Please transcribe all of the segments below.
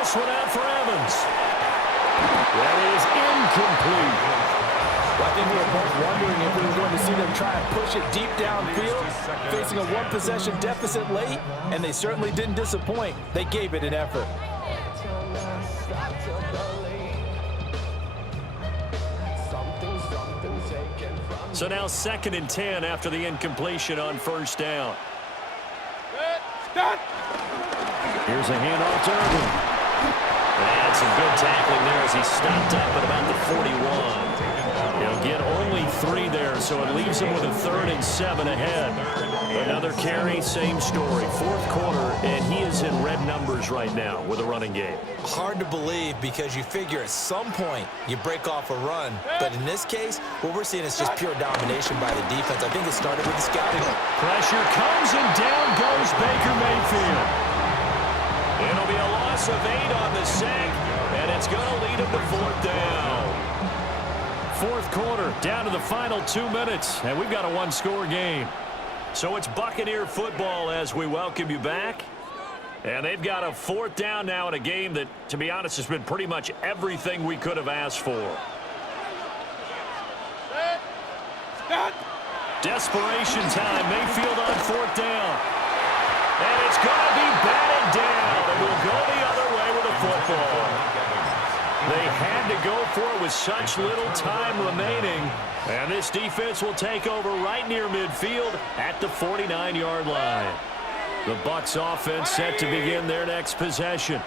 this one out for Evans. That is incomplete. Well, I think we were both wondering if we were going to see them try and push it deep downfield, facing a one-possession deficit late, and they certainly didn't disappoint. They gave it an effort. So now 2nd and 10 after the incompletion on first down. Here's a handoff to Irvin. And some good tackling there as he stopped up at about the 41. He'll get only 3 there, so it leaves him with a 3rd and 7 ahead. Another carry, same story. 4th quarter, and he is in red numbers right now with a running game. Hard to believe because you figure at some point you break off a run. But in this case, what we're seeing is just pure domination by the defense. I think it started with the scouting. Pressure comes, and down goes Baker Mayfield. It'll be a loss of 8 on the sack, and it's going to lead him to 4th down. 4th quarter, down to the final 2 minutes, and we've got a one-score game. So it's Buccaneer football as we welcome you back. And they've got a 4th down now in a game that, to be honest, has been pretty much everything we could have asked for. Desperation time. Mayfield on 4th down. And it's going to be batted down. And we'll go the other way with the football. They had to go for it with such little time remaining. And this defense will take over right near midfield at the 49-yard line. The Bucs offense set to begin their next possession.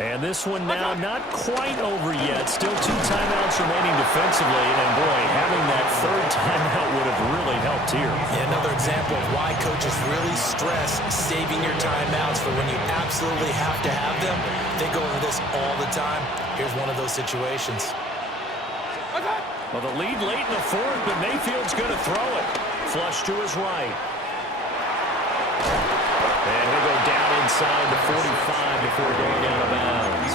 And this one now not quite over yet. Still 2 timeouts remaining defensively. And, boy, having that 3rd timeout would have really helped here. Yeah, another example of why coaches really stress saving your timeouts for when you absolutely have to have them. They go over this all the time. Here's one of those situations. Well, the lead late in the 4th, but Mayfield's going to throw it. Flush to his right. And he'll go down inside the 45 before going out of bounds.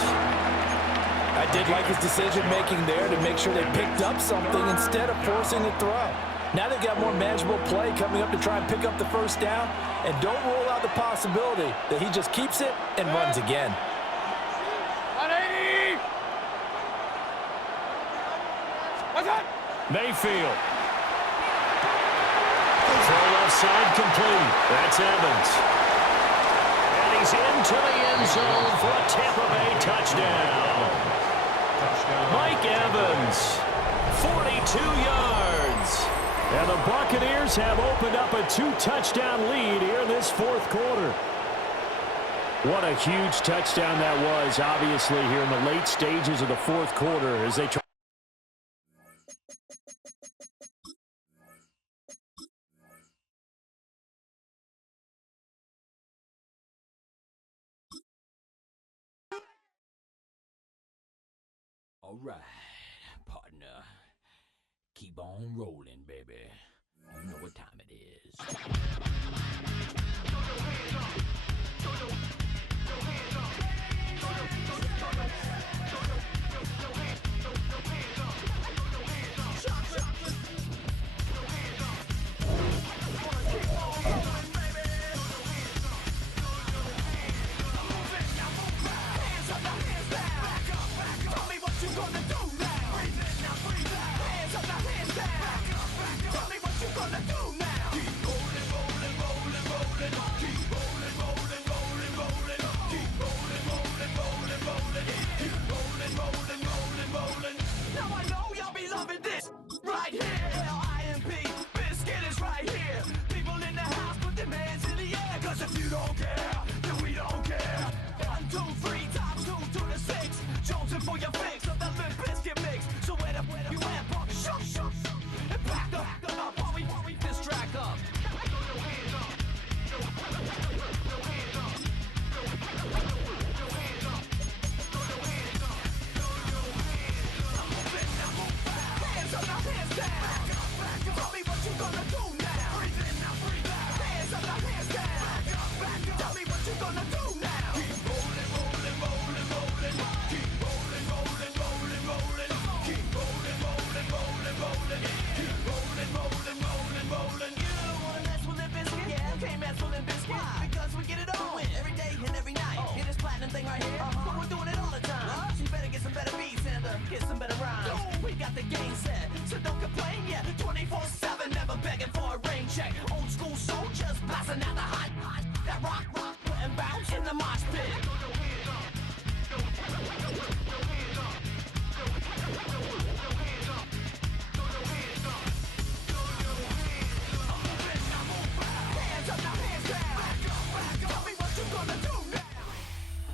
I did like his decision-making there to make sure they picked up something instead of forcing the throw. Now they've got more manageable play coming up to try and pick up the 1st down, and don't rule out the possibility that he just keeps it and runs again. 180! Mayfield. Throw left side complete. That's Evans. And he's into the end zone for a Tampa Bay touchdown. Mike Evans, 42 yards. And the Buccaneers have opened up a 2-touchdown lead here in this 4th quarter. What a huge touchdown that was, obviously, here in the late stages of the 4th quarter as they try. All right, partner. Keep on rolling, baby. You know what time it is.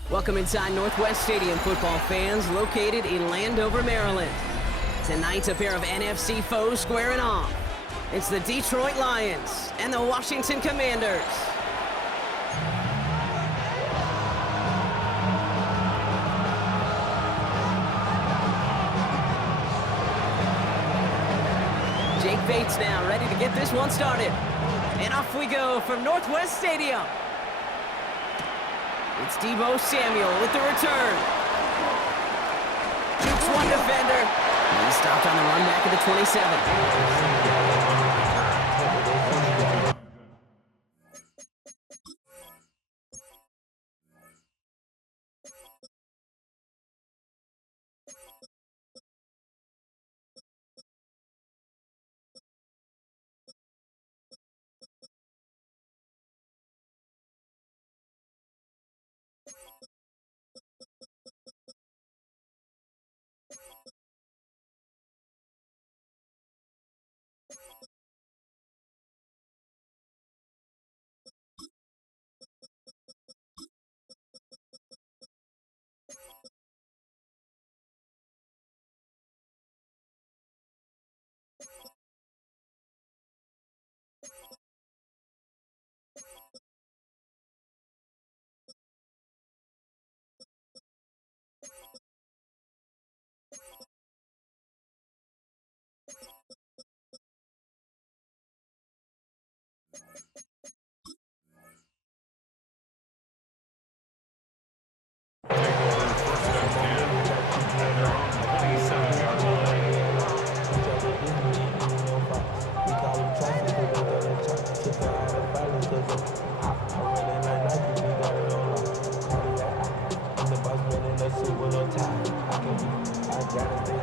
Welcome inside Northwest Stadium, football fans, located in Landover, Maryland. Tonight, a pair of NFC foes squaring off. It's the Detroit Lions and the Washington Commanders. Jake Bates now ready to get this one started. And off we go from Northwest Stadium. It's Deebo Samuel with the return. Jukes one defender. He's stopped on the run back at the 27.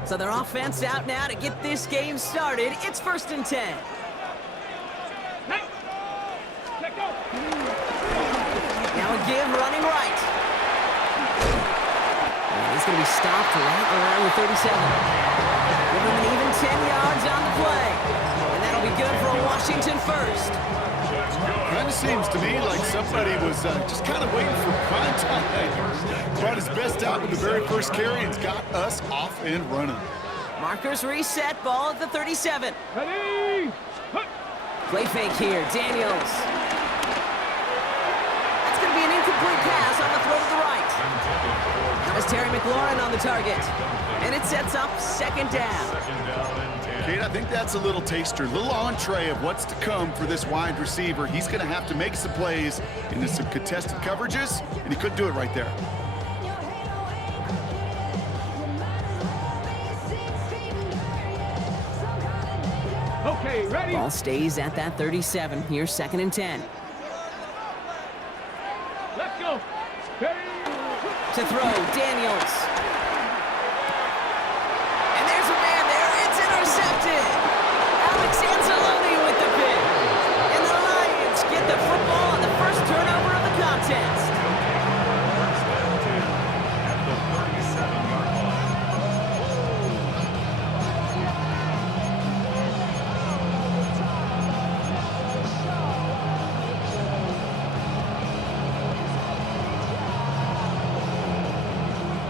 So their offense out now to get this game started. It's 1st and 10. Now a give running right. And he's going to be stopped right around the 37. Give him an even 10 yards on the play. And that'll be good for a Washington first. Kind of seems to me like somebody was just kind of waiting for prime time. Brought his best out with the very first carry and got us off and running. Markers reset, ball at the 37. Ready? Play fake here, Daniels. That's going to be an incomplete pass on the throw to the right. That was Terry McLaurin on the target. And it sets up 2nd down. Kate, I think that's a little taster, a little entree of what's to come for this wide receiver. He's going to have to make some plays into some contested coverages, and he couldn't do it right there. Okay, ready? Ball stays at that 37. Here's 2nd and 10. Let's go. Ready? To throw, Daniels. And there's a man there. It's intercepted. Alex Anzalone with the pick. And the Lions get the football on the first turnover of the contest.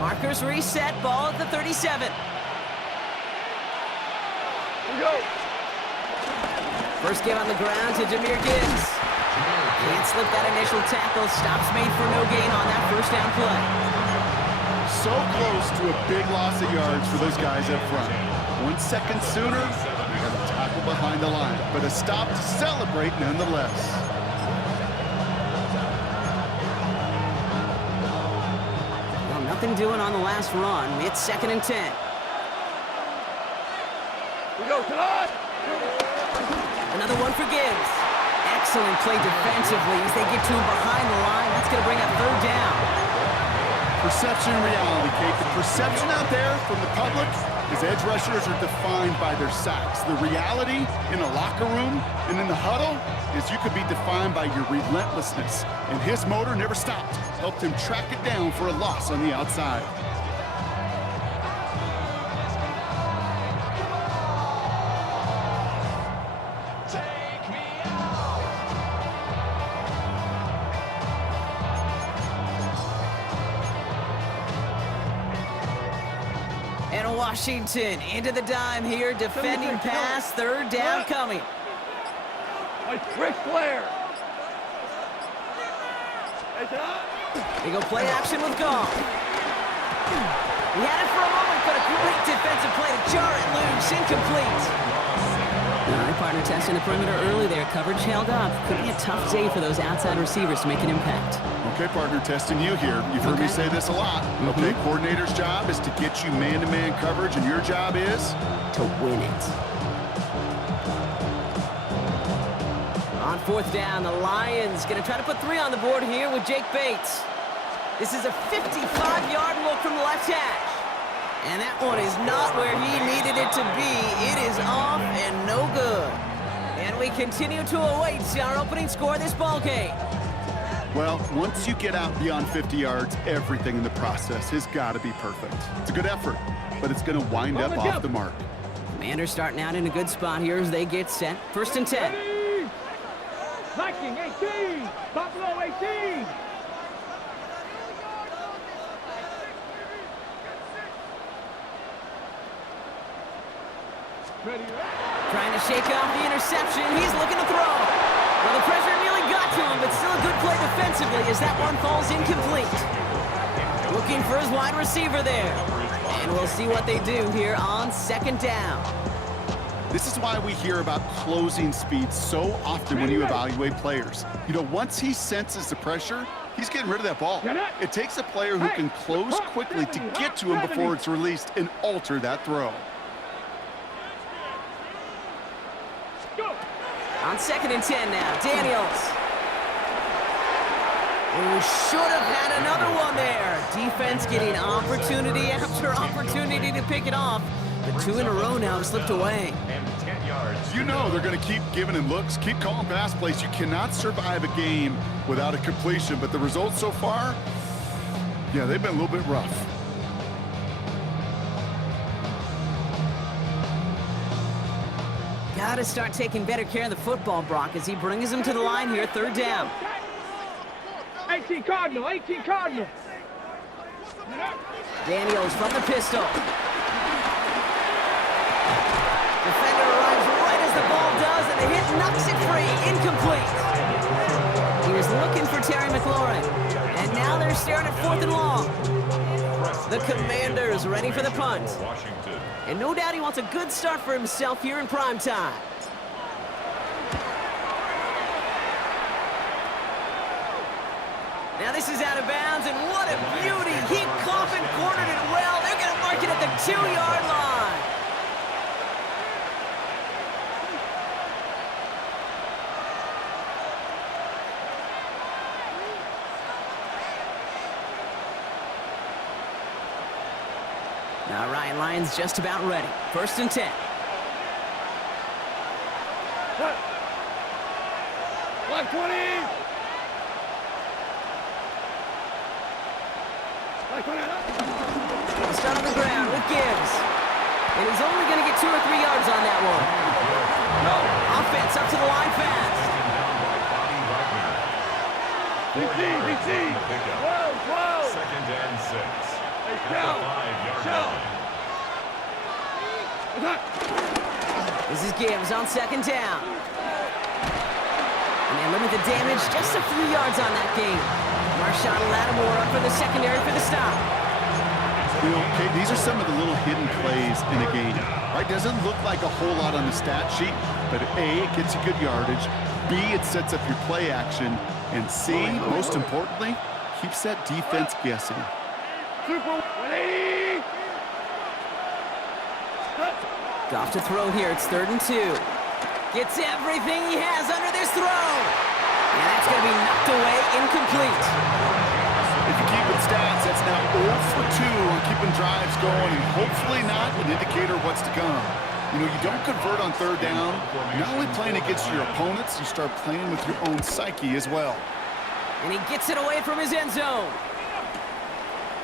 Markers reset, ball at the 37. Go. First give on the ground to Jahmyr Gibbs. Can't slip that initial tackle. Stops made for no gain on that first down play. So close to a big loss of yards for those guys up front. 1 second sooner, they got a tackle behind the line, but a stop to celebrate nonetheless. Nothing doing on the last run. It's 2nd and 10. We go, Todd! Another one for Gibbs. Excellent play defensively as they get to him behind the line. That's going to bring up 3rd down. Perception and reality, Kate. The perception out there from the public is edge rushers are defined by their sacks. The reality in a locker room and in the huddle is you could be defined by your relentlessness. And his motor never stopped. Helped him track it down for a loss on the outside. And Washington into the dime here, defending pass, third down coming. Ric Flair. They go play action with Goff. He had it for a moment, but a great defensive play to jar it loose, incomplete. All right, partner testing the perimeter early there. Coverage held up. Could be a tough day for those outside receivers to make an impact. Okay, partner, testing you here. You've heard me say this a lot. Okay, coordinator's job is to get you man-to-man coverage, and your job is? To win it. On fourth down, the Lions going to try to put 3 on the board here with Jake Bates. This is a 55-yard look from the left hash. And that one is not where he needed it to be. It is off and no good. And we continue to await our opening score of this ball game. Well, once you get out beyond 50 yards, everything in the process has got to be perfect. It's a good effort, but it's going to wind up off the mark. Commanders starting out in a good spot here as they get set. First and 10. Viking 18. Buffalo 18. Trying to shake off the interception. He's looking to throw. Well, the pressure nearly got to him, but still a good play defensively as that one falls incomplete. Looking for his wide receiver there. And we'll see what they do here on second down. This is why we hear about closing speed so often when you evaluate players. You know, once he senses the pressure, he's getting rid of that ball. It takes a player who can close quickly to get to him before it's released and alter that throw. On second and 10 now, Daniels. Who should have had another one there. Defense getting opportunity after opportunity to pick it off. The 2 in a row now have slipped away. You know they're going to keep giving him looks, keep calling pass plays. You cannot survive a game without a completion, but the results so far, yeah, they've been a little bit rough. Got to start taking better care of the football, Brock, as he brings him to the line here, third down. 18 Cardinal, 18 Cardinal. Daniels from the pistol. Defender arrives right as the ball does, and the hit knocks it free, incomplete. He was looking for Terry McLaurin, and now they're staring at 4th and long. The Commanders ready for the punt. And no doubt he wants a good start for himself here in prime time. Now this is out of bounds, and what a beauty. He Coffin cornered it well. They're going to mark it at the 2-yard line. All right, Lions just about ready. First and 10. Black 20. Black 20. He'll start on the ground with Gibbs. And he's only going to get 2 or 3 yards on that one. No. Offense up to the line fast. DC. Whoa. Second and 6. This is Gibbs on second down. And they limit the damage just a few yards on that game. Marshawn Lattimore up for the secondary for the stop. You know, okay, these are some of the little hidden plays in a game. Right? Doesn't look like a whole lot on the stat sheet, but A, it gets you good yardage. B, it sets up your play action. And C, most importantly, keeps that defense guessing. Super 180. Goff to throw here. It's 3rd and 2. Gets everything he has under this throw. And that's going to be knocked away, incomplete. If you keep it stats, that's now 0 for 2 on keeping drives going and hopefully not an indicator of what's to come. You know, you don't convert on third down. You're not only playing against your opponents, you start playing with your own psyche as well. And he gets it away from his end zone.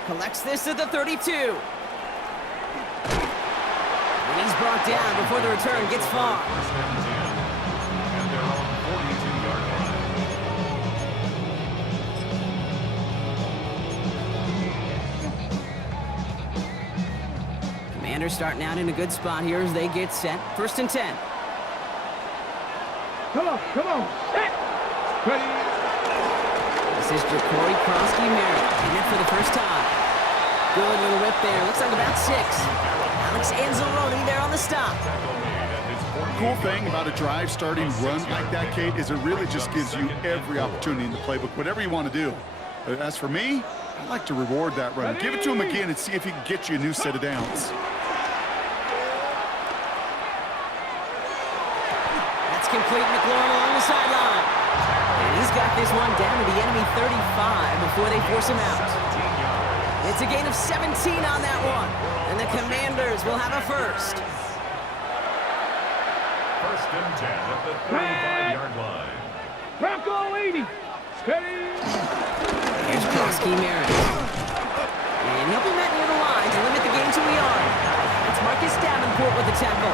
Collects this at the 32. And he's brought down before the return gets far. And they're on 42-yard line. Commanders starting out in a good spot here as they get set. 1st and 10. Come on, come on. Set. Ready. This is Ja'Cory Krosky-Merritt in it for the first time. Good little rip there. Looks like about 6. Alex Anzalone there on the stop. Cool thing about a drive starting run like that, Kate, is it really just gives you every opportunity in the playbook, whatever you want to do. But as for me, I like to reward that run. Give it to him again and see if he can get you a new set of downs. That's complete. McLaurin along the sideline. And he's got this one down to the enemy 35 before they force him out. It's a gain of 17 on that one. And the Commanders will have a first. 1st and 10 at the 35-yard line. Bronco 80. Steady. Here's Krosky-Merritt. And he'll be met near the line to limit the game to a yard. That's Marcus Davenport with the tackle.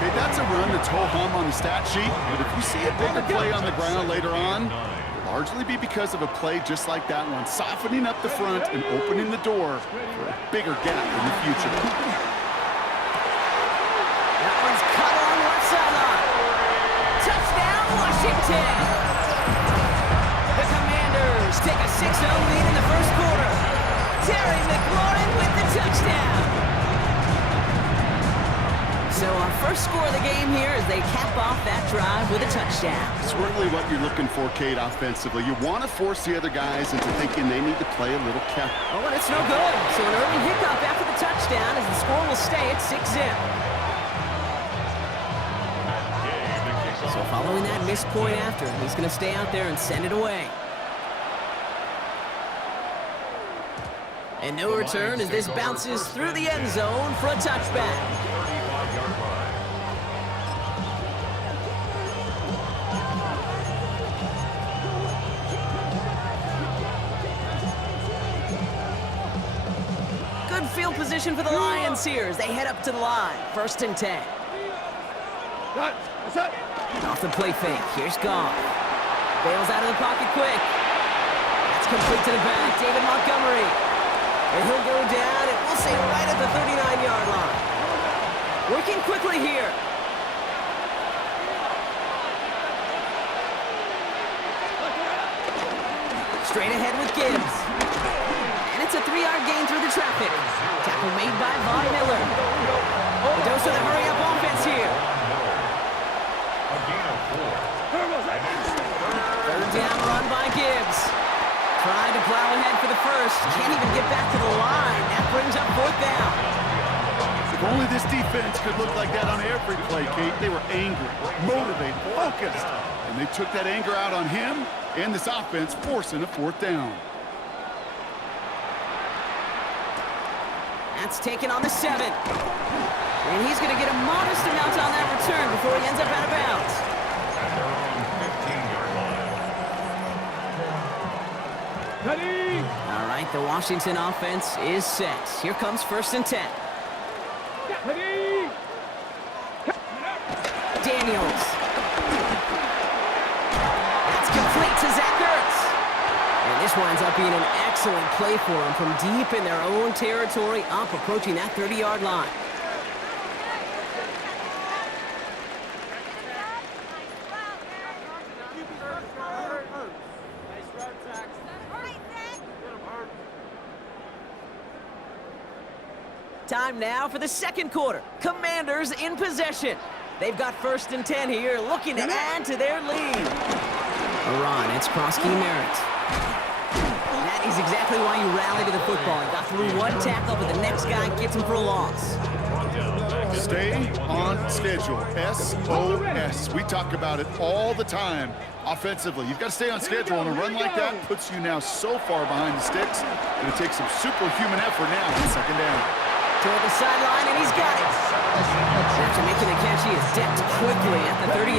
Okay, that's a run that's ho-hum on the stat sheet, but if you see a bigger play on the ground later on, it'll largely be because of a play just like that one, softening up the front and opening the door for a bigger gap in the future. That one's cut on the left sideline. Touchdown, Washington! The Commanders take a 6-0 lead in the first quarter. Terry McLaurin with the touchdown. So our first score of the game here as they cap off that drive with a touchdown. It's really what you're looking for, Kate, offensively. You want to force the other guys into thinking they need to play a little cap. Oh, and it's no good. So an early hiccup after the touchdown as the score will stay at 6-0. So following that missed point after, he's going to stay out there and send it away. And no return as this bounces through the end zone for a touchback. 35-yard line. Good field position for the Lions here as they head up to the line. 1st and 10. Got. What's up? Off the play fake. Here's Goff. Bails out of the pocket quick. That's complete to the back. David Montgomery. And he'll go down, and we'll say right at the 39-yard line. Working quickly here. Straight ahead with Gibbs. And it's a 3-yard gain through the traffic. Tackle made by Von Miller. A dose of the hurry-up offense here. A gain of 4. 3rd down run by Gibbs. Trying to plow ahead for the first. Can't even get back to the line. That brings up 4th down. If only this defense could look like that on every play, Kate. They were angry, motivated, focused. And they took that anger out on him and this offense, forcing a 4th down. That's taken on the 7. And he's going to get a modest amount on that return before he ends up out of bounds. At their own 15-yard line. Ready. All right, the Washington offense is set. Here comes 1st and 10. Ready. Daniels. That's complete to Zach Ertz. And this winds up being an excellent play for him from deep in their own territory, up approaching that 30-yard line. Time now for the second quarter. Commanders in possession. They've got 1st and 10 here, looking to add to their lead. A run, it's Krosky-Merritt. That is exactly why you rally to the football. He got through one tackle, but the next guy gets him for a loss. Stay on schedule. SOS. We talk about it all the time offensively. You've got to stay on schedule, and a run like that puts you now so far behind the sticks. Going to take some superhuman effort now on second down. Toward the sideline, and he's got it. After making the catch, he is decked quickly at the 38.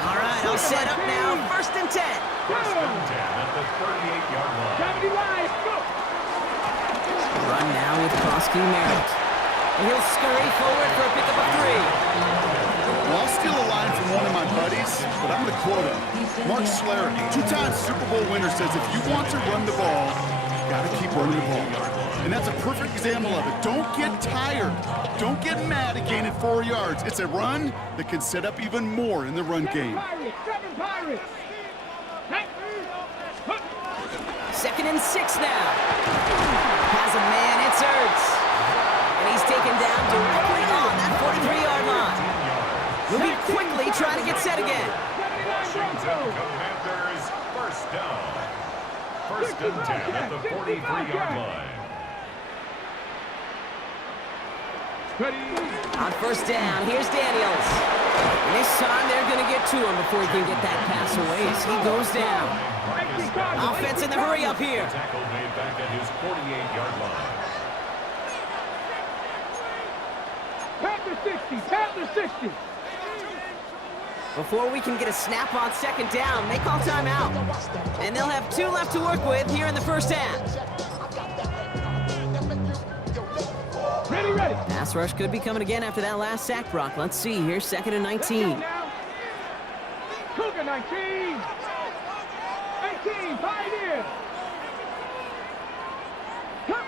All right, I'll set up now. 1st and 10. First and 10 at the 38-yard line. Run now with Krosky Merritt. And he'll scurry forward for a pickup of 3. Well, I'll steal a line from one of my buddies, but I'm going to quote him. Mark Schlereth, 2-time Super Bowl winner, says if you want to run the ball, you got to keep running the ball. And that's a perfect example of it. Don't get tired. Don't get mad at gaining 4 yards. It's a run that can set up even more in the run game. 2nd and 6 now. Has a man, it's Ertz. And he's taken down directly on that 43-yard line. Moving quickly, trying to get set again. Washington Commanders, first down. 1st and 10 at the 43-yard line. On 1st down, here's Daniels. And this time they're going to get to him before he can get that pass away as he goes down. Offense in the hurry up here. Tackle made back at his 48-yard line. Pat the 60. Before we can get a snap on 2nd down, they call timeout. And they'll have 2 left to work with here in the 1st half. Ready. Pass rush could be coming again after that last sack, Brock. Let's see here, 2nd and 19. Cougar 19. 18, Pioneer. Cup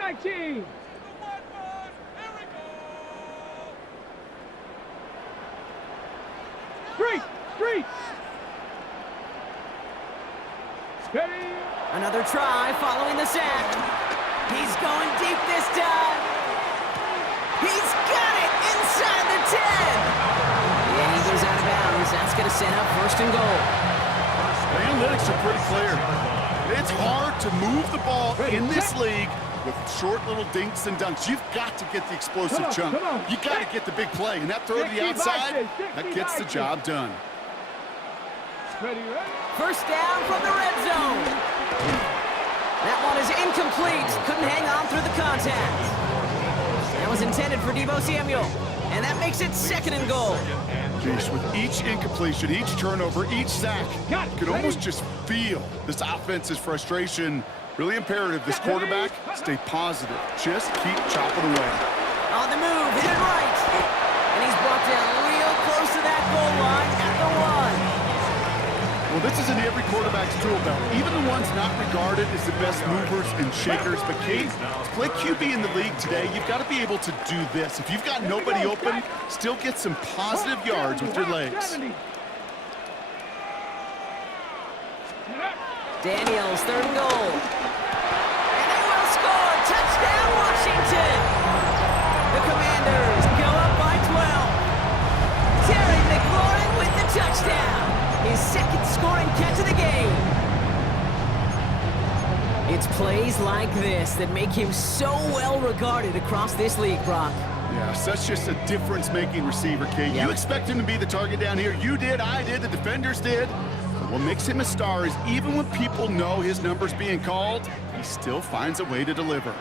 19. Street. Steady. Another try following the sack. He's going deep this time. He's got it inside the 10. Yeah, he goes out of bounds. That's going to set up 1st and goal. The analytics are pretty clear. It's hard to move the ball in this league with short little dinks and dunks. You've got to get the explosive chunk. You got to get the big play, and that throw to the outside, that gets the job done. Ready. 1st down from the red zone. That one is incomplete. Couldn't hang on through the contact. That was intended for Deebo Samuel. And that makes it 2nd and goal. Jeez, with each incompletion, each turnover, each sack, you can almost just feel this offense's frustration. Really imperative, this quarterback, stay positive. Just keep chopping away. On the move, hit it right. And he's brought down real close to that goal line at the 1. Well, this is in every quarterback's tool belt. Even the ones not regarded as the best movers and shakers. But, Kate, to play QB in the league today, you've got to be able to do this. If you've got nobody open, still get some positive yards with your legs. Daniels, 3rd and goal. And they will score. Touchdown, Washington. The Commanders go up by 12. Terry McLaurin with the touchdown. His 2nd scoring catch of the game. It's plays like this that make him so well regarded across this league, Brock. Yeah, such just a difference-making receiver, Kate. You expect him to be the target down here. You did, I did, the defenders did. But what makes him a star is even when people know his number's being called, he still finds a way to deliver.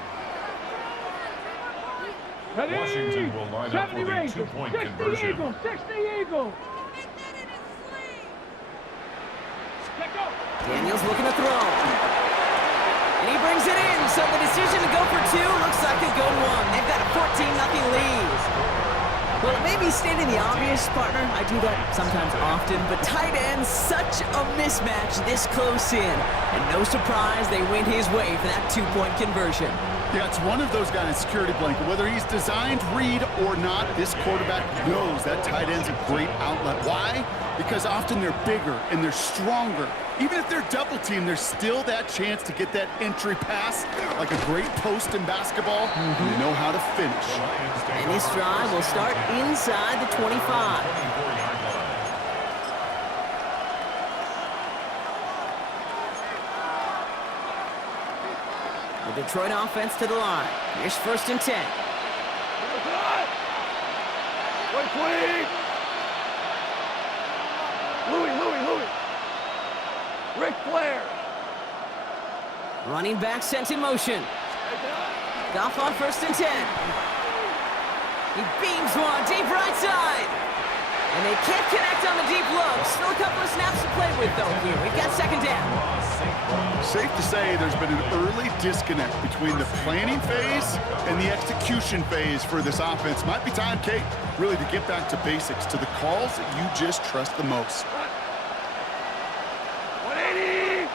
Washington will line up with a 2-point conversion. 60 Eagles. Daniels looking to throw. And he brings it in, so the decision to go for 2 looks like a good one. They've got a 14-0 lead. Well, it may be stating the obvious, partner. I do that sometimes often, but tight end, such a mismatch this close in. And no surprise, they went his way for that 2-point conversion. Yeah, it's one of those guys, security blanket. Whether he's designed read or not, this quarterback knows that tight end's a great outlet. Why? Because often they're bigger and they're stronger. Even if they're double teamed, there's still that chance to get that entry pass, like a great post in basketball. You know how to finish. And this drive will start inside the 25. The Detroit offense to the line. Here's 1st and 10. Wait. Louis. Ric Flair. Running back sent in motion. Goff on 1st and 10. He beams one deep right side. And they can't connect on the deep look. Still a couple of snaps to play with, though, here. We've got 2nd down. Safe to say there's been an early disconnect between the planning phase and the execution phase for this offense. Might be time, Kate, really to get back to basics, to the calls that you just trust the most. 180.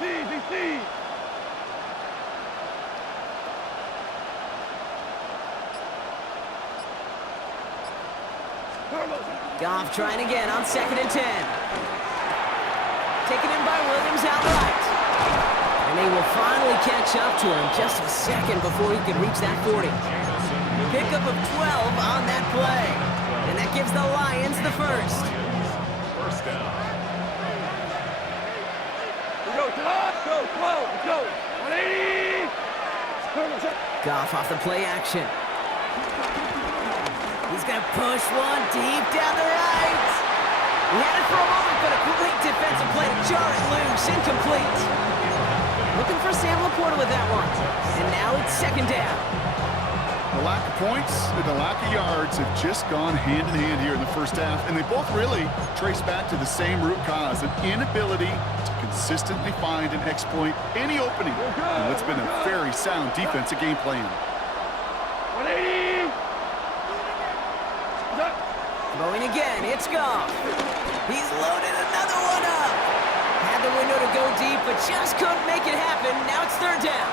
DC. Goff trying again on 2nd and 10. Taken in by Williams outright. And they will finally catch up to him just a second before he could reach that 40. Pickup of 12 on that play. And that gives the Lions the first. First down. Go. 180. Goff off the play action. He's going to push one deep down the right. He had it for a moment, but a great defensive play to jar it loose. Incomplete. Looking for Sam Laporta with that one. And now it's 2nd down. The lack of points and the lack of yards have just gone hand in hand here in the first half, and they both really trace back to the same root cause, an inability to consistently find and exploit any opening in what's been a very sound defensive game plan. 180. Throwing again, it's Goff. He's loaded another one up. Had the window to go deep, but just couldn't make it happen. Now it's 3rd down.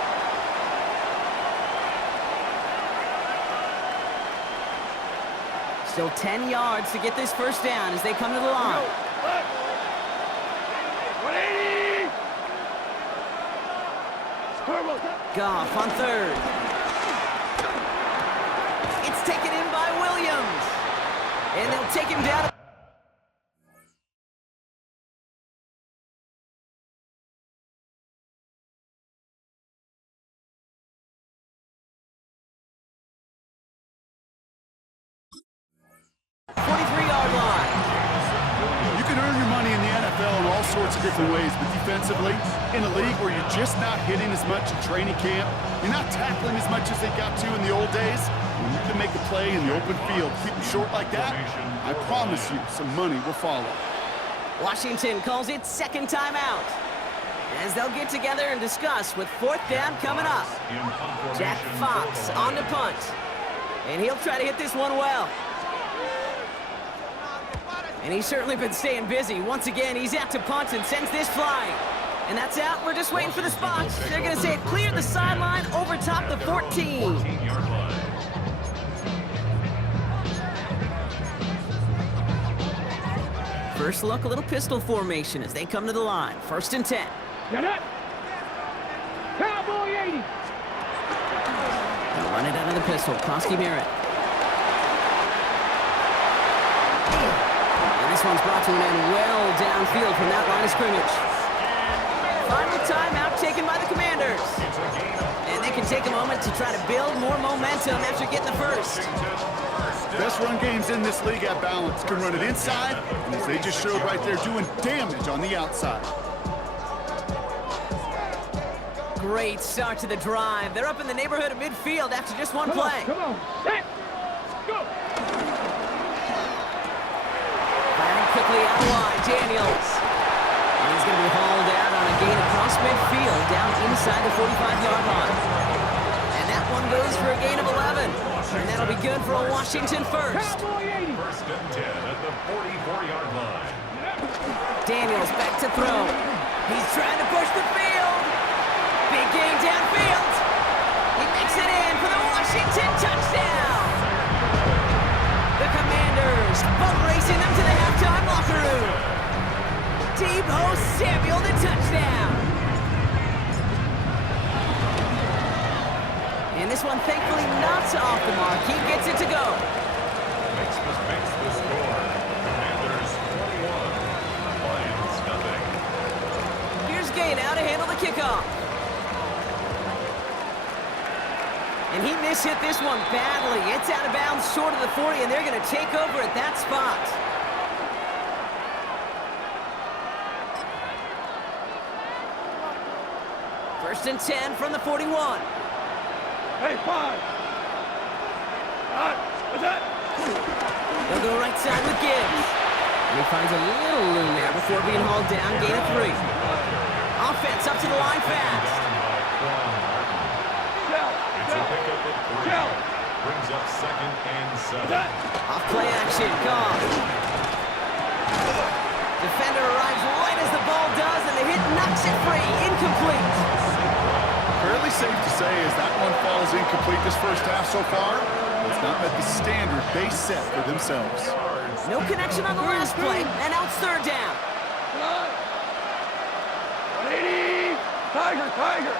Still 10 yards to get this 1st down as they come to the line. 180. Goff on 3rd. It's taken in by Williams. And they'll take him down. You can earn your money in the NFL in all sorts of different ways, but defensively, in a league where you're just not hitting as much in training camp, you're not tackling as much as they got to in the old days, when you can make a play in the open field, keep them short like that, I promise you some money will follow. Washington calls it 2nd timeout, as they'll get together and discuss with 4th down coming up. Jack Fox on the punt, and he'll try to hit this one well. And he's certainly been staying busy. Once again, he's out to punt and sends this flying. And that's out. We're just waiting for the spots. They're going to say it cleared the sideline over top the 14. First look, a little pistol formation as they come to the line. 1st and 10. Get it. Cowboy 80. They'll run it out of the pistol. Krosky Merritt. This one's brought to an end well downfield from that line of scrimmage. Final timeout taken by the Commanders. And they can take a moment to try to build more momentum after getting the first. Best run games in this league at balance. Can run it inside, and as they just showed right there, doing damage on the outside. Great start to the drive. They're up in the neighborhood of midfield after just one play. Come on. Set. Go. Quickly out wide, Daniels. And he's going to be hauled out on a gain across midfield, down inside the 45-yard line. And that one goes for a gain of 11. And that'll be good for a Washington first. First and 10 at the 44-yard line. Daniels back to throw. He's trying to push the field. Big gain downfield. He makes it in for the Washington touchdown. The Commanders boat racing them to the halftime locker room. Deebo Samuel, the touchdown. And this this one thankfully not off the mark. He gets it to go. Makes the score. Commanders 41, Lions nothing. Here's Gay now to handle the kickoff. And he mishit this one badly. It's out of bounds short of the 40, and they're going to take over at that spot. First and 10 from the 41. Hey, 5. What's that? They'll go right side with Gibbs. And he finds a little room there before being hauled down, gain of 3. Offense up to the line fast. It's a pickup at 3. Brings up second and 7. Off play action, gone. Defender arrives right as the ball does, and the hit knocks it free. Incomplete. Fairly safe to say as that one falls incomplete this first half so far. It's not met the standard they set for themselves. No connection on the last play, and now it's third down. 180. Tiger. 12.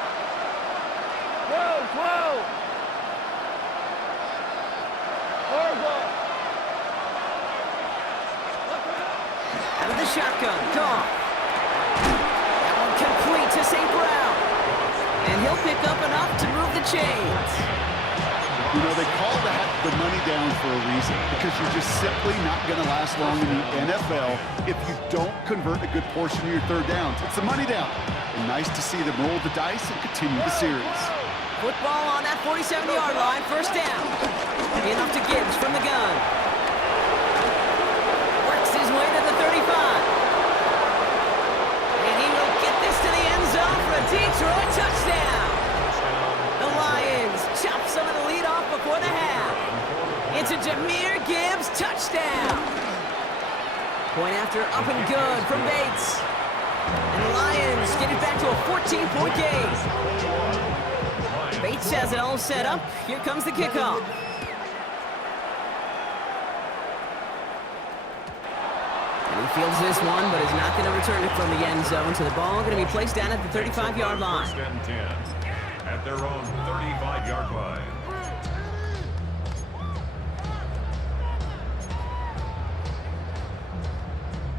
Out of the shotgun, Goff. That one complete to St. Brown. And he'll pick up enough to move the chains. You know, they call that the money down for a reason, because you're just simply not going to last long in the NFL if you don't convert a good portion of your third downs. It's the money down. And nice to see them roll the dice and continue the series. Football on that 47-yard line, first down. Enough to Gibbs from the gun. Works his way to the 35. And he will get this to the end zone for a Detroit touchdown. The Lions chop some of the lead off before the half. It's a Jahmyr Gibbs touchdown. Point after up and good from Bates. And the Lions get it back to a 14-point game. Bates has it all set up. Here comes the kickoff. And he fields this one, but is not going to return it from the end zone. So the ball going to be placed down at the 35-yard line. First and 10 at their own 35-yard line.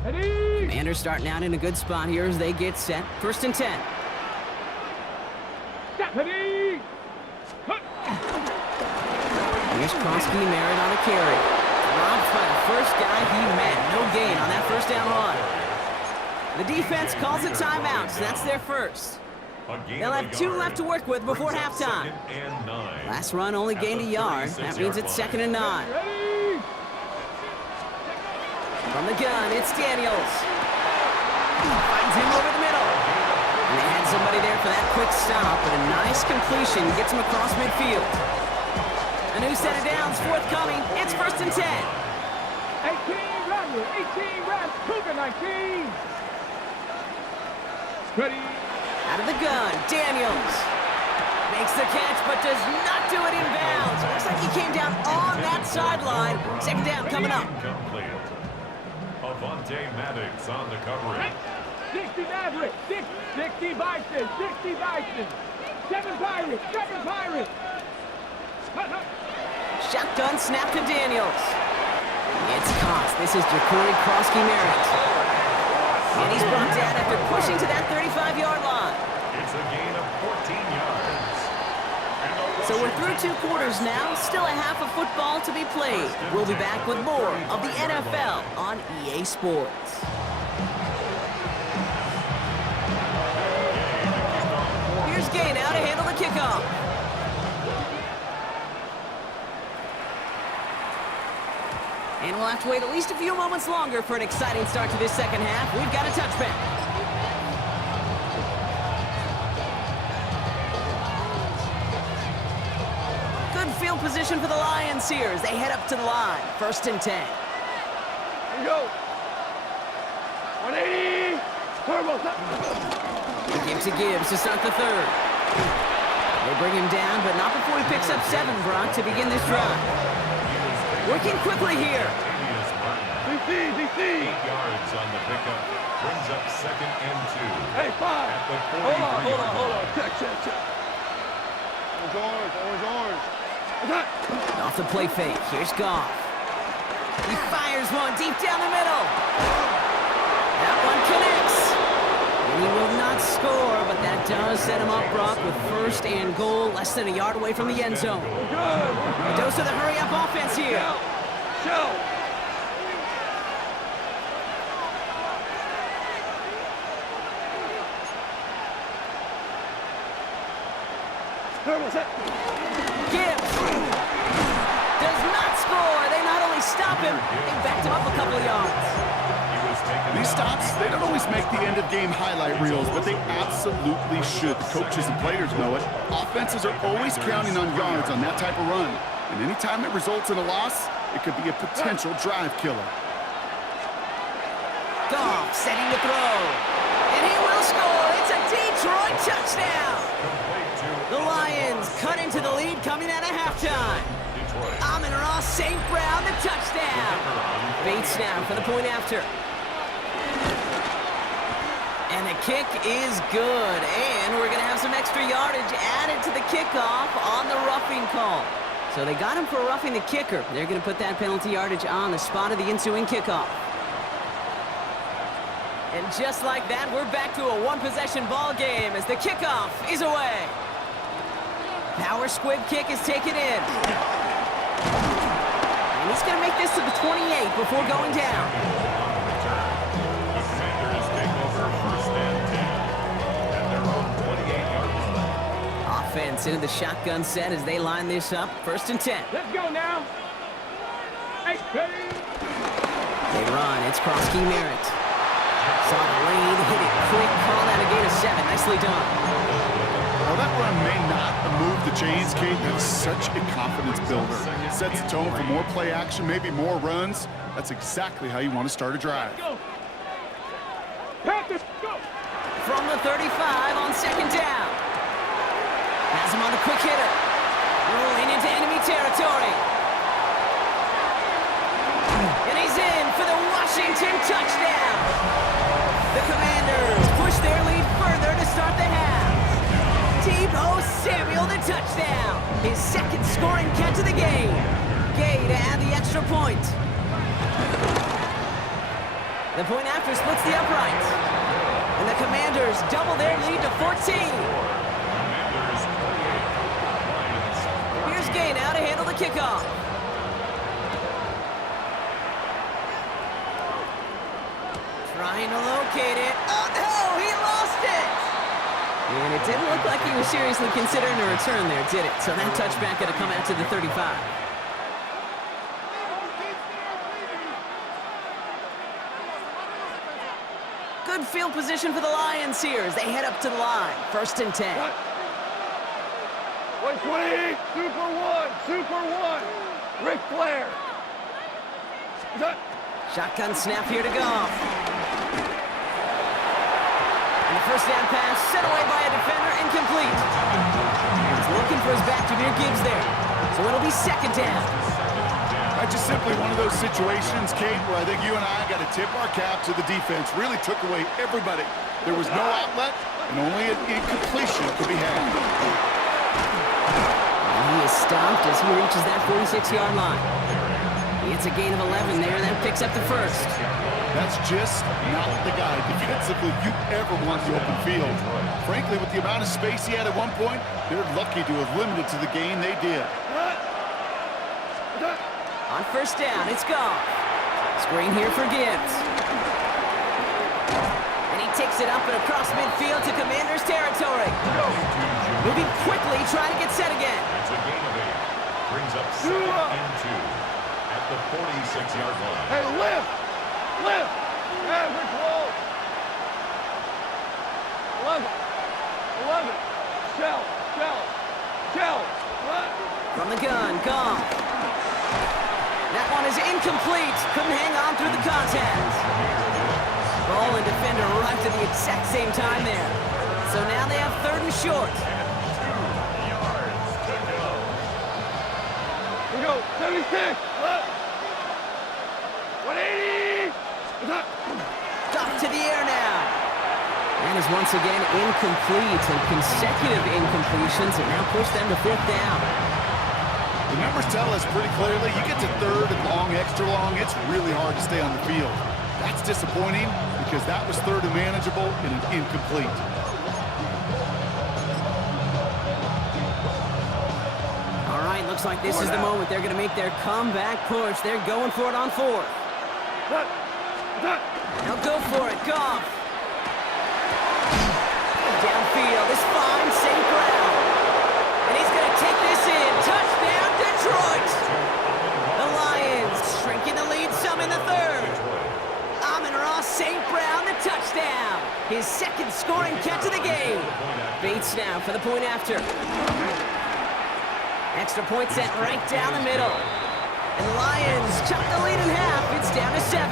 Commanders starting out in a good spot here as they get set. First and 10. Here's Kronsky Merritt on a carry. Robbed by the first guy he met. No gain on that first down run. The defense calls a timeout, so that's their first. They'll have 2 left to work with before halftime. Last run only gained a yard. That means it's second and 9. From the gun, it's Daniels. Finds him over the middle. And they had somebody there for that quick stop, but a nice completion gets him across midfield. A new set of downs forthcoming. It's first and 10. 18 runs, Cougar 19. Ready. Out of the gun, Daniels. Makes the catch, but does not do it in bounds. Looks like he came down on that sideline. Second down coming up. Incomplete. Avante Maddox on the coverage. 60 Maverick, 60 Bison, 60 Bison. 7 Pirates, 7 Pirates. Shotgun snap to Daniels. It's caught. This is Ja'Cory Kronsky Merritt. And he's brought down after pushing to that 35-yard line. It's a gain of 14 yards. So we're through 2 quarters now. Still a half of football to be played. We'll be back with more of the NFL on EA Sports. Here's Gay now to handle the kickoff. And we'll have to wait at least a few moments longer for an exciting start to this second half. We've got a touchback. Good field position for the Lions here as they head up to the line. First and 10. Here we go. 180. Turbo. Give to Gibbs to start the third. They bring him down, but not before he picks up 7, Brock, to begin this drive. Working quickly here. DC. 8 yards on the pickup. Brings up second and 2. Hey, 5. At the 43. Hold on. Check. Off the play fake. Here's Goff. He fires one deep down the middle. That one connects. And he will not score, but that does set him up, Brock, with first and goal, less than a yard away from the end zone. A dose of the hurry-up offense here. Gibbs does not score. They not only stop him, they backed him up a couple of yards. These stops, they don't always make the end-of-game highlight reels, but they absolutely should. The coaches and players know it. Offenses are always counting on yards on that type of run. And anytime it results in a loss, it could be a potential drive killer. Goff setting the throw. And he will score. It's a Detroit touchdown. The Lions cut into the lead coming out of halftime. Amon-Ra St. Brown, the touchdown. Bates now for the point after. And the kick is good. And we're going to have some extra yardage added to the kickoff on the roughing call. So they got him for roughing the kicker. They're going to put that penalty yardage on the spot of the ensuing kickoff. And just like that, we're back to a one-possession ball game as the kickoff is away. Power squib kick is taken in. And he's going to make this to the 28 before going down. The Commanders take over first and 10 at their own 28-yard line. Offense into the shotgun set as they line this up. First and 10. Let's go now. Hey, ready? They run. It's Krosky Merritt. Saw the lane, hit it quick, call that a gain of 7. Nicely done. Well, that run may not move the chains, Kate. That's such a confidence builder. It sets the tone for more play action, maybe more runs. That's exactly how you want to start a drive. Go. Panthers, go. From the 35 on second down. Has him on a quick hitter. Rolling into enemy territory. And he's in for the Washington touchdown. The Commanders push their lead further to start the half. Tebow Samuel, the touchdown. His second scoring catch of the game. Gay to add the extra point. The point after splits the uprights. And the Commanders double their lead to 14. Here's Gay now to handle the kickoff. Trying to locate it. Oh no, he lost it! And it didn't look like he was seriously considering a return there, did it? So that touchback going to come out to the 35. Good field position for the Lions here as they head up to the line. First and 10. 120, Super 1, Ric Flair. Shotgun snap here to Goff. And the first down pass set away by a defender, incomplete. He's looking for his back to Jameer Gibbs there. So it'll be second down. That's just simply one of those situations, Kate, where I think you and I got to tip our cap to the defense. Really took away everybody. There was no outlet, and only an incompletion could be had. And he is stopped as he reaches that 46-yard line. It's a gain of 11 there, and that picks up the first. That's just not the guy defensively you ever want the open field. Frankly, with the amount of space he had at one point, they're lucky to have limited to the gain they did. On first down, it's Goff. Screen here for Gibbs. And he takes it up and across midfield to Commanders territory. Moving quickly, trying to get set again. It's a gain of 8. Brings up second and 2 at the 46-yard line. Hey, lift! Average roll! 11. Shell. From the gun, Goff. That one is incomplete. Couldn't hang on through the contact. Ball and defender arrived at the exact same time there. So now they have third and short. 2 yards to go. We go, 76. 180. Goff to the air now. That is once again incomplete, and consecutive incompletions have now pushed them to 4th down. The numbers tell us pretty clearly, you get to 3rd and long, extra long, it's really hard to stay on the field. That's disappointing because that was 3rd and manageable and an incomplete. All right, looks like this is the moment they're going to make their comeback push. They're going for it on 4th. Now go for it, Goff. Downfield, this fine St. Brown. And he's going to take this in. Touchdown, Detroit. The Lions shrinking the lead some in the 3rd. Amon-Ra St. Brown, the touchdown. His 2nd scoring catch of the game. Bates now for the point after. Extra point sent right down the middle. And the Lions chop the lead in half. It's down to 7.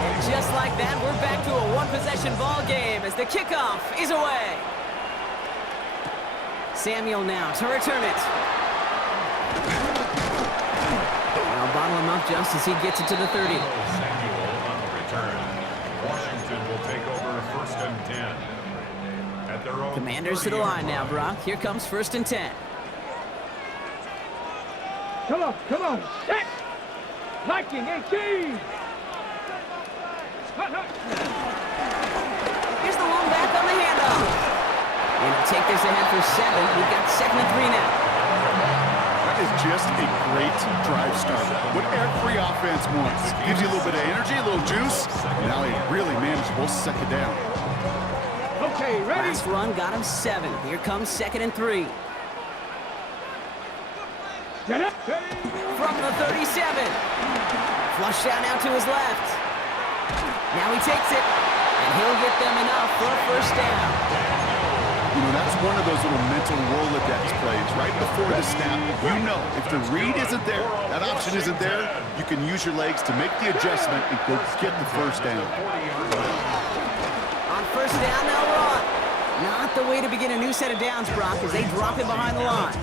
And just like that, we're back to a one-possession ball game as the kickoff is away. Samuel now to return it. Now bottle him up just as he gets it to the 30. Samuel on the return. Washington will take over 1st and 10. At their own Commanders to the line now, Brock. Here comes 1st and 10. Come on, come on. Set. Viking 18. Here's the one back on the handoff. And he'll take this ahead for 7. We've got 2nd and 3 now. That is just a great drive start. What every offense wants. Gives you a little bit of energy, a little juice. Now a really manageable 2nd down. Okay, ready? Last run got him 7. Here comes 2nd and 3. Get up. From the 37. Flush down now to his left. Now he takes it. And he'll get them enough for a 1st down. You know, that's one of those little mental Rolodex plays. Right before the snap, you know if the read isn't there, that option isn't there, you can use your legs to make the adjustment and go get the 1st down. On 1st down, they'll run. Not the way to begin a new set of downs, Brock, as they drop it behind the line.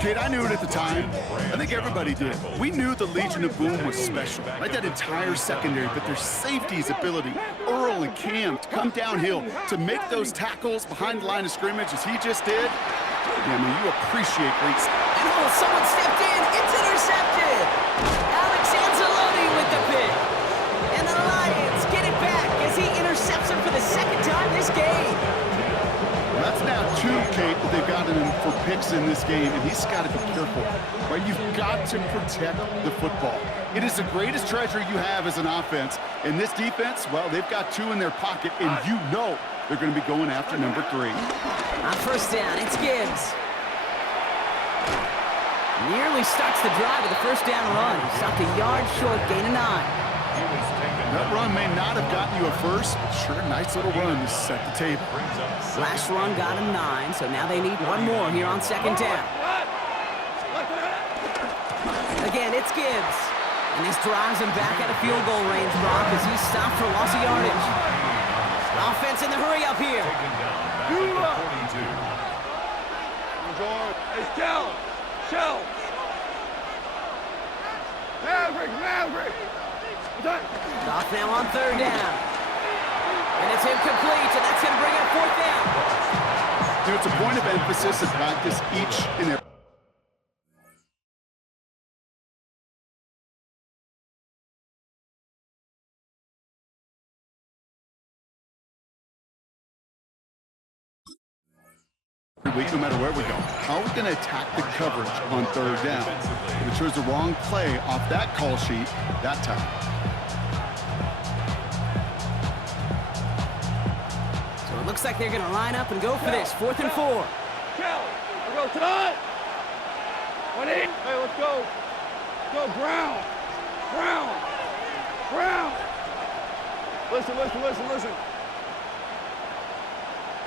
Kid, I knew it at the time. I think everybody did. We knew the Legion of Boom was special, right? That entire secondary, but their safety's ability, Earl and Cam, to come downhill, to make those tackles behind the line of scrimmage as he just did. Yeah, I mean, you appreciate great stuff. And oh, someone stepped in. It's intercepted. Alex Anzalone with the pick. And the Lions get it back as he intercepts him for the 2nd time this game. Well, that's now 2, Kate, that they've gotten him for picks in this game, and he's got to be careful, right? You've got to protect the football. It is the greatest treasure you have as an offense. And this defense, well, they've got 2 in their pocket, and you know they're going to be going after number 3. On 1st down, it's Gibbs. Nearly starts the drive with a 1st down run. Stopped a yard short, gain of 9. That run may not have gotten you a 1st, but sure, nice little run to set the table. Last run got him 9, so now they need 1 more here on 2nd down. Again, it's Gibbs. And this drives him back out of field goal range, Brock, as he's stopped for loss of yardage. Offense in the hurry up here. Hey, Shell. Shell. Maverick. Off now on 3rd down. And it's incomplete, and that's going to bring up 4th down. You know, it's a point of emphasis in practice each and every. Week, no matter where we go, how are we going to attack the coverage on 3rd down? If it shows the wrong play off that call sheet that time. So it looks like they're going to line up and go for this. 4th and 4. Let's go tonight. 1 8. Hey, let's go. Let's go, Brown. Listen.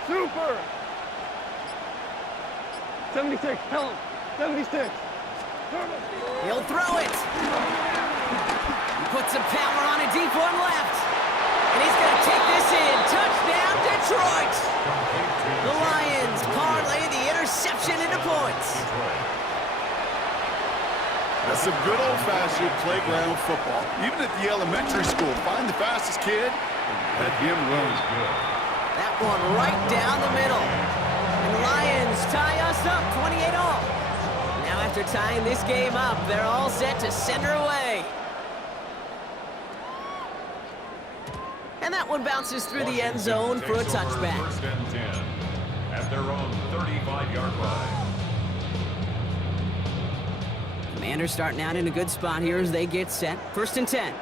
Super. 76, tell him. 76. He'll throw it. He puts some power on it, deep one left. And he's going to take this in. Touchdown, Detroit. The Lions parlay the interception into points. That's some good old-fashioned playground football. Even at the elementary school, find the fastest kid, Let him run. That one right down the middle. And the Lions tie us up 28-all. Now after tying this game up, they're all set to send her away. And that one bounces through the end zone for a touchback. First and 10 at their own 35-yard line. Commanders starting out in a good spot here as they get set. First and 10.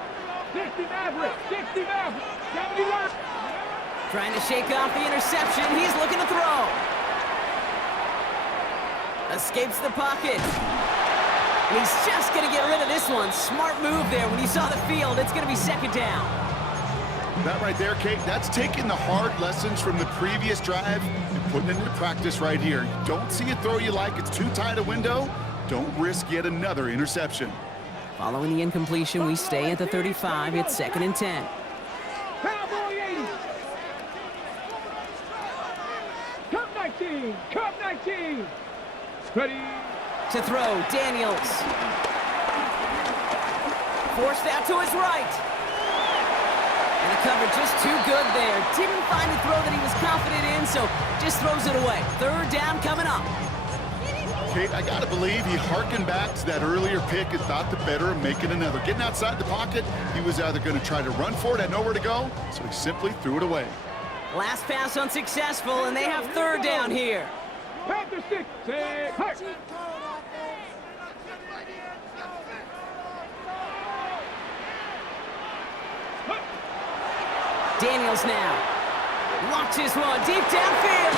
60 Maverick, 60 Maverick, 71. Trying to shake off the interception. He's looking to throw. Escapes the pocket. And he's just going to get rid of this one. Smart move there. When you saw the field, it's going to be second down. That right there, Kate, that's taking the hard lessons from the previous drive and putting it into practice right here. You don't see a throw you like, it's too tight a window. Don't risk yet another interception. Following the incompletion, we stay at the 35. It's second and 10. Cowboy 80. Cup 19, Cup 19. Ready. To throw, Daniels. Forced out to his right. And the cover just too good there. Didn't find a throw that he was confident in, so just throws it away. Third down coming up. Kate, I got to believe he hearkened back to that earlier pick and thought the better of making another. Getting outside the pocket, he was either going to try to run for it, had nowhere to go, so he simply threw it away. Last pass unsuccessful, and they have third down here. Panther 6, hurt. Daniels now. Launches his one deep downfield.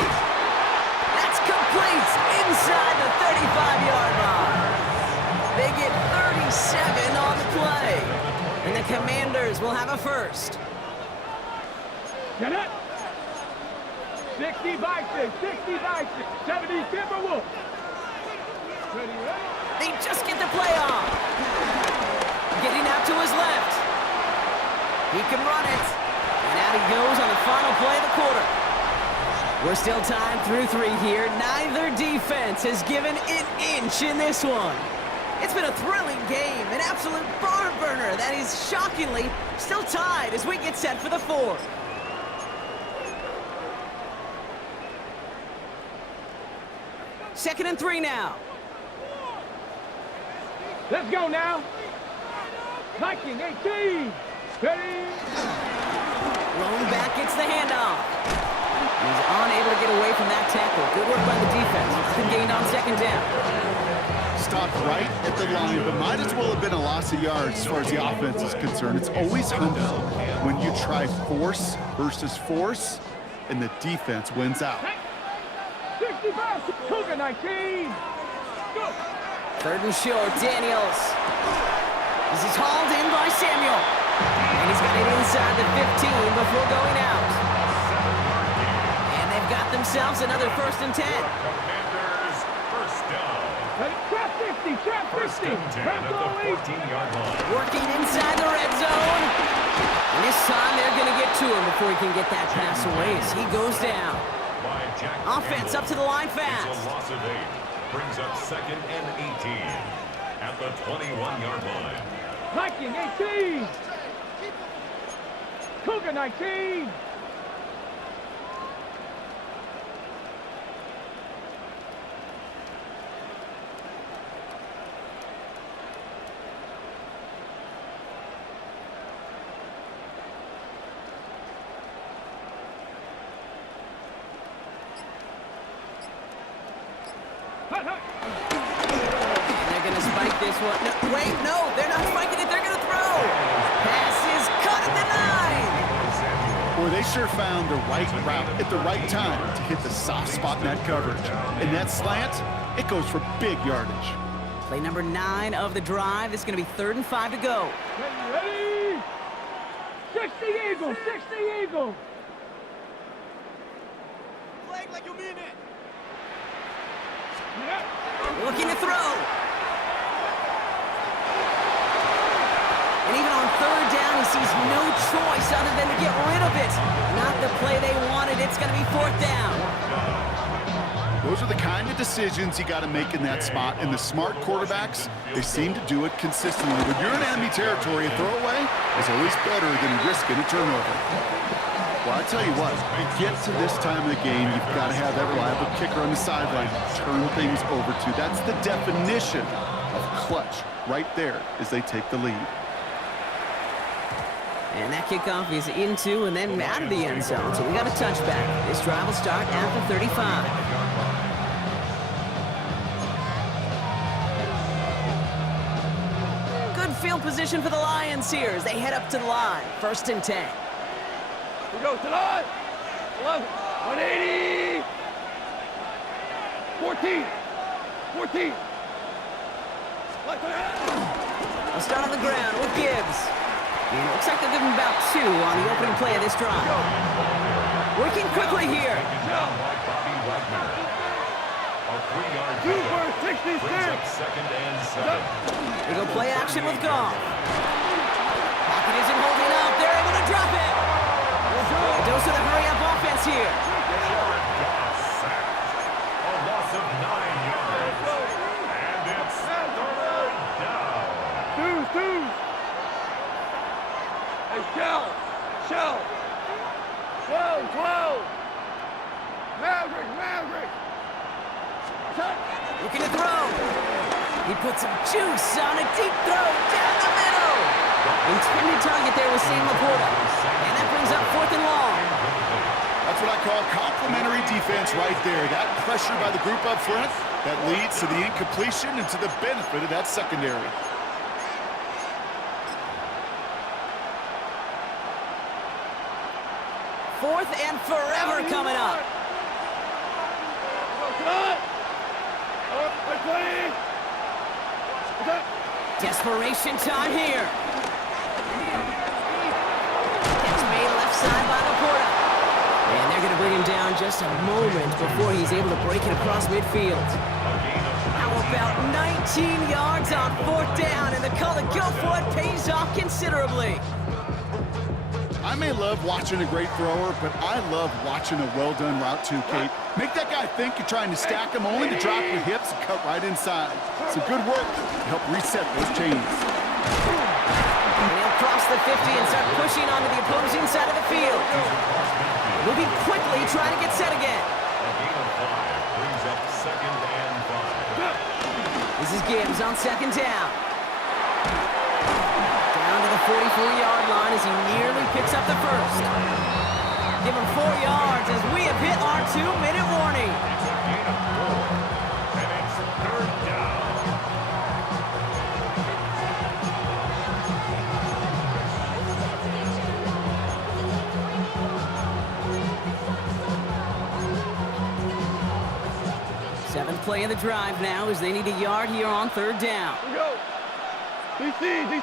That's complete inside the 35-yard line. They get 37 on the play. And the Commanders will have a first. Get it. 60 Bison, 60 Bison, 70 Timberwolves. Ready, ready. They just get the play off. Getting out to his left. He can run it. And out he goes on the final play of the quarter. We're still tied through 3 here. Neither defense has given an inch in this one. It's been a thrilling game, an absolute barn burner that is shockingly still tied as we get set for the 4th. Second and 3 now. Let's go now. Viking 18. Ready. Lone back gets the handoff. He's unable to get away from that tackle. Good work by the defense. Been gained on second down. Stopped right at the line, but might as well have been a loss of yards as far as the offense is concerned. It's always humbling when you try force versus force, and the defense wins out. 65, Cougar 19. Go. Third and short, Daniels. This is hauled in by Samuel. And he's got it inside the 15 before going out. And they've got themselves another first and 10. Commanders first down. Trap 50, trap 50. First and 10 at the 14-yard line. Working inside the red zone. And this time they're going to get to him before he can get that pass away as he goes down. By Jack Offense up to the line It's fast. a loss of 8. Brings up second and 18 at the 21-yard line. Viking 18. Cougar 19. They're going to spike this one. No, wait, no, they're not spiking it. They're going to throw. Pass is caught at the 9. Boy, they sure found the right route at the right time to hit the soft spot in that coverage. And that slant, it goes for big yardage. Play number 9 of the drive. This is going to be 3rd and 5 to go. Ready. 60 Eagles, 60 Eagles. Looking to throw. And even on 3rd down, he sees no choice other than to get rid of it. Not the play they wanted. It's going to be 4th down. Those are the kind of decisions you got to make in that spot. And the smart quarterbacks, they seem to do it consistently. When you're in enemy territory, a throwaway is always better than risking a turnover. Well, I tell you what, you get to this time of the game, you've got to have that reliable kicker on the sideline to turn things over to. That's the definition of clutch right there as they take the lead. And that kickoff is into and then out of the end zone. So we got a touchback. This drive will start after 35. Good field position for the Lions here as they head up to the line. 1st and 10. We go to the line. 11, 180. 14. 14. I'll start on the ground with Gibbs. And it looks like they'll give him about 2 on the opening play of this drive. Working quickly here. Super 66. They go play action with Goff. Pocket isn't holding up. They're able to drop it. A dose of the hurry-up offense here. A loss of 9 yards. And it's 3rd down. Two. Hey, Shell. 12. Maverick. Looking to throw. He put some juice on a deep throw down the middle. Intended target there was Sam Laporta. And that brings up 4th and long. That's what I call complementary defense right there. That pressure by the group up front, that leads to the incompletion and to the benefit of that secondary. Fourth and forever coming up. Desperation time here. It's made left side by Laporta. And they're going to bring him down just a moment before he's able to break it across midfield. How about 19 yards on 4th down, and the call to go for it pays off considerably. I may love watching a great thrower, but I love watching a well-done route too, Kate. Make that guy think you're trying to stack him, only to drop your hips and cut right inside. Some good work to help reset those chains. And he'll cross the 50 and start pushing onto the opposing side of the field. Moving quickly, trying to get set again. A gain of 5 brings up 2nd and 5. This is Gibbs on 2nd down. Down to the 44-yard line as he nearly picks up the first. Give him 4 yards as we have hit our 2-minute warning. It's a gain of 4, and it's 3rd down. Seventh play of the drive now as they need a yard here on 3rd down. We go. DC, 180.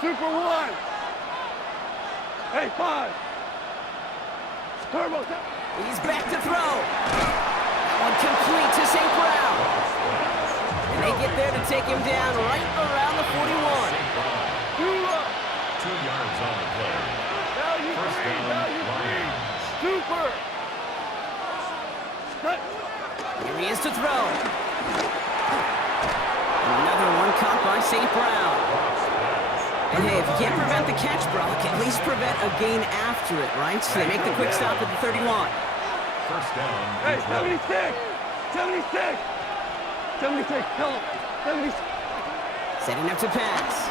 Super 1. Hey, 5. Turbo. He's back to throw. One complete to St. Brown. And they get there to take him down right around the 41. 2 yards on the play. Value 1st down, Lions. Super. Here he is to throw. Another one caught by St. Brown. And hey, if you can't prevent the catch, Brock, at least prevent a gain after it, right? So they make the quick stop at the 31. 1st down. Hey, 76. 76. 76. Tell him. 76. Setting up to pass.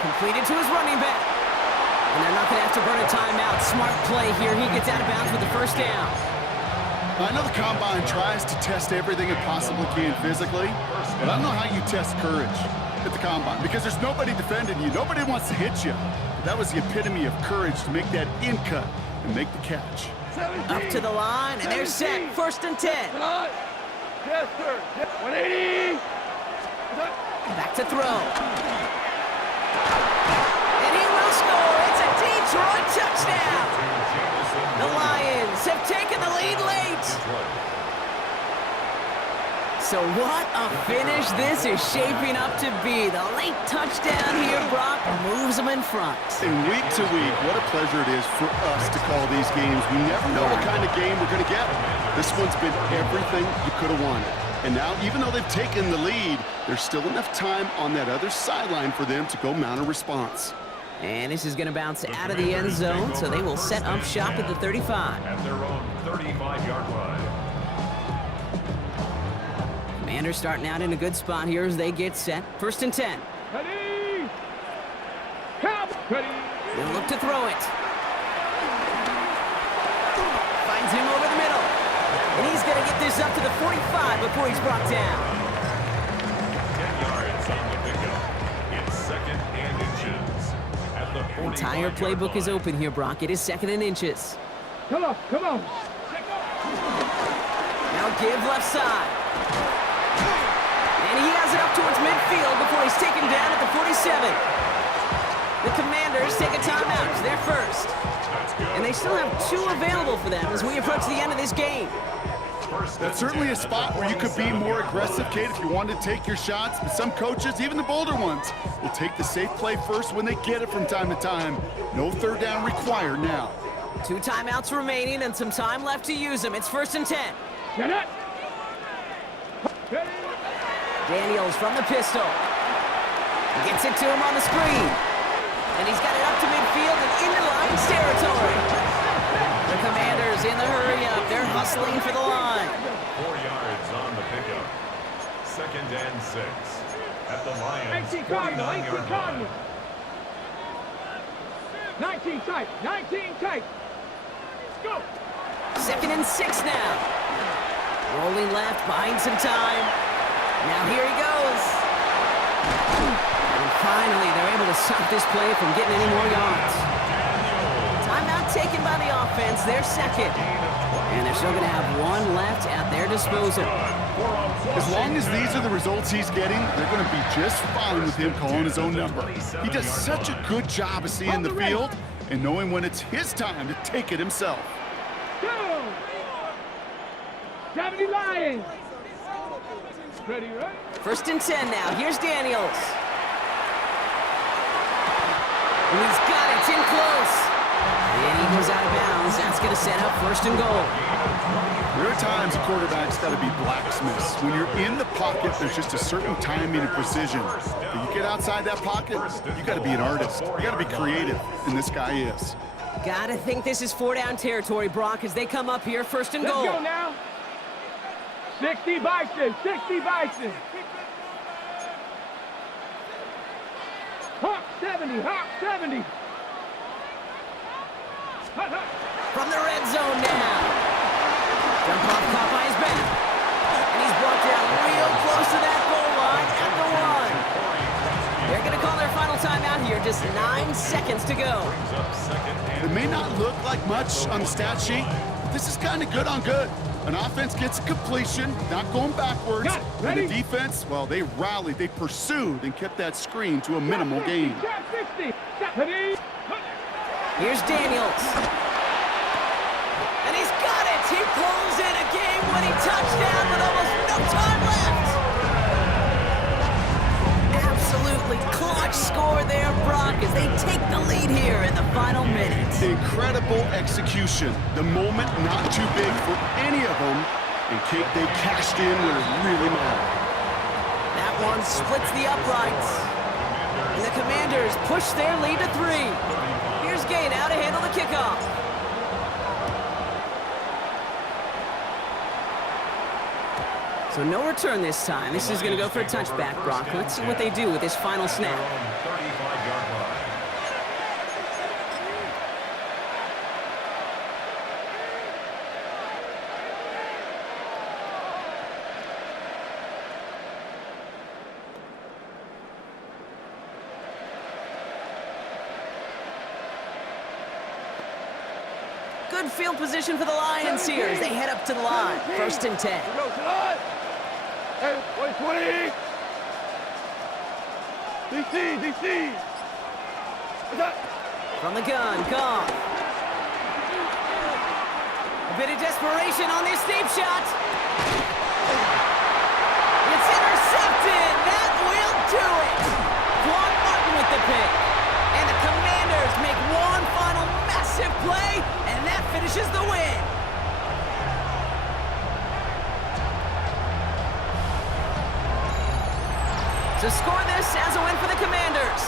Completed to his running back. And they're not going to have to burn a timeout. Smart play here. He gets out of bounds with the 1st down. I know the Combine tries to test everything it possibly can physically, but I don't know how you test courage at the Combine because there's nobody defending you. Nobody wants to hit you. But that was the epitome of courage to make that in cut and make the catch. 17. Up to the line, and they're set. 1st and 10. Yes, sir. 180. Back to throw. And he will score. It's a Detroit touchdown. The Lions have taken the lead late. So what a finish this is shaping up to be. The late touchdown here, Brock, moves them in front. And week to week, what a pleasure it is for us to call these games. We never know what kind of game we're going to get. This one's been everything you could have wanted. And now, even though they've taken the lead, there's still enough time on that other sideline for them to go mount a response. And this is going to bounce out of the end zone, so they will set up shop at the 35. At their own 35-yard line. Commanders starting out in a good spot here as they get set. 1st and 10. Ready? Count. Ready? They'll look to throw it. Finds him over the middle. And he's going to get this up to the 45 before he's brought down. 10 yards on the pickup. It's 2nd and inches. At the 45-yard Entire playbook is line. open here, Brock. It is 2nd and inches. Come on, come on. Now give left side. And he has it up towards midfield before he's taken down at the 47. The Commanders take a timeout. It's their first. And they still have 2 available for them as we approach the end of this game. That's certainly a spot where you could be more aggressive, Kate, if you wanted to take your shots. But some coaches, even the bolder ones, will take the safe play first when they get it from time to time. No 3rd down required now. 2 timeouts remaining and some time left to use them. It's 1st and 10. Get it. Daniels from the pistol. Gets it to him on the screen. And he's got it up to midfield and into Lions territory. The Commanders in the hurry up. They're hustling for the line. 4 yards on the pickup. 2nd and 6. At the Lions 19 Cardinal, 19 49-yard Cardinal. line. 19 tight, 19 tight. Let's go. 2nd and 6 now. Rolling left, buying some time. Now here he goes. And finally, they're able to stop this play from getting any more yards. Timeout taken by the offense, their 2nd. And they're still going to have 1 left at their disposal. As long as these are the results he's getting, they're going to be just fine with him calling his own number. He does such a good job of seeing the field and knowing when it's his time to take it himself. Go. 70 Lions. Ready, right? 1st and 10 now. Here's Daniels. And he's got it. It's in close. And he goes out of bounds. That's going to set up 1st and goal. There are times a quarterback's got to be blacksmiths. When you're in the pocket, there's just a certain timing and precision. But you get outside that pocket, you got to be an artist. You got to be creative, and this guy is. Gotta think this is 4-down territory, Brock, as they come up here. 1st and goal. Let's go now. 60 Bison, 60 Bison. Hawk 70, Hawk 70. Hut, hut. From the red zone now. Jump off caught by his back. And he's brought down real close to that goal line at the 1. They're going to call their final timeout here. Just 9 seconds to go. It may not look like much on the stat sheet, but this is kind of good on good. An offense gets a completion, not going backwards. And the defense, well, they rallied, they pursued, and kept that screen to a minimal gain. Here's Daniels. And he's got it! He pulls in a game-winning touchdown with almost no time left! Absolutely clutch score there, Brock, as they take the lead here in the final minutes. Incredible execution. The moment not too big for any of them, and Kate, they cashed in when it really mattered. That one splits the uprights. And the Commanders push their lead to 3. Here's Gay now to handle the kickoff. So no return this time. This is going to go for a touchback, Brock. Let's see what they do with this final snap. 35-yard line. Good field position for the Lions here as they head up to the line. 1st and 10. Hey, 20. DC. From the gun, Goff. A bit of desperation on this deep shot. pick. And the Commanders make one final massive play, and that finishes the win. So score this as a win for the Commanders.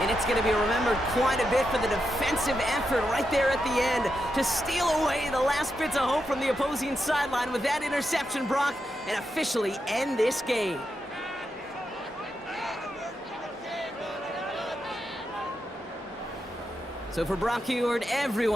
And it's going to be remembered quite a bit for the defensive effort right there at the end to steal away the last bits of hope from the opposing sideline with that interception, Brock, and officially end this game. So for Brock Huard, everyone